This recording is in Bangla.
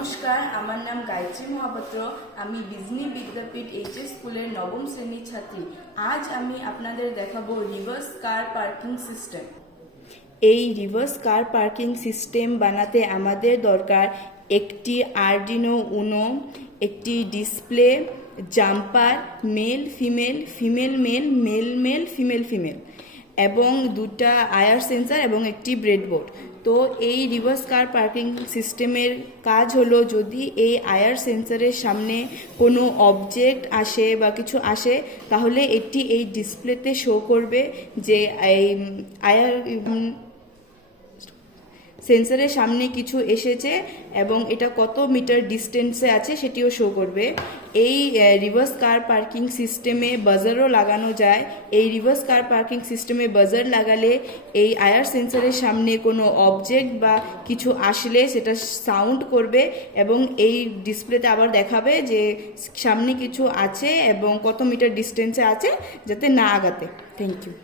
নমস্কার, আমার নাম গায়ত্রী মহাপাত্র। আমি বিজনি বিদ্যাপীঠ এইচএস স্কুলের নবম শ্রেণীর ছাত্রী। আজ আমি আপনাদের দেখাবো রিভার্স কার পার্কিং সিস্টেম। এই রিভার্স কার পার্কিং সিস্টেম বানাতে আমাদের দরকার একটি আরডিনো উনো, একটি display, jumper, male female, female male, male male, female female এবং দুটা আয়ার সেন্সার এবং একটি ব্রেডবোর্ড। তো এই রিভার্স কার পার্কিং সিস্টেমের কাজ হলো, যদি এই আয়ার সেন্সারের সামনে কোনো অবজেক্ট আসে বা কিছু আসে, তাহলে এটি এই ডিসপ্লেতে শো করবে যে এই আয়ার সেন্সারের সামনে কিছু এসেছে এবং এটা কত মিটার ডিস্টেন্সে আছে সেটিও শো করবে। এই রিভার্স কার পার্কিং সিস্টেমে বাজারও লাগানো যায়। এই রিভার্স কার পার্কিং সিস্টেমে বাজার লাগালে এই আয়ার সেন্সারের সামনে কোনো অবজেক্ট বা কিছু আসলে সেটা সাউন্ড করবে এবং এই ডিসপ্লেতে আবার দেখাবে যে সামনে কিছু আছে এবং কত মিটার ডিস্টেন্সে আছে, যাতে না আগাতে। Thank you.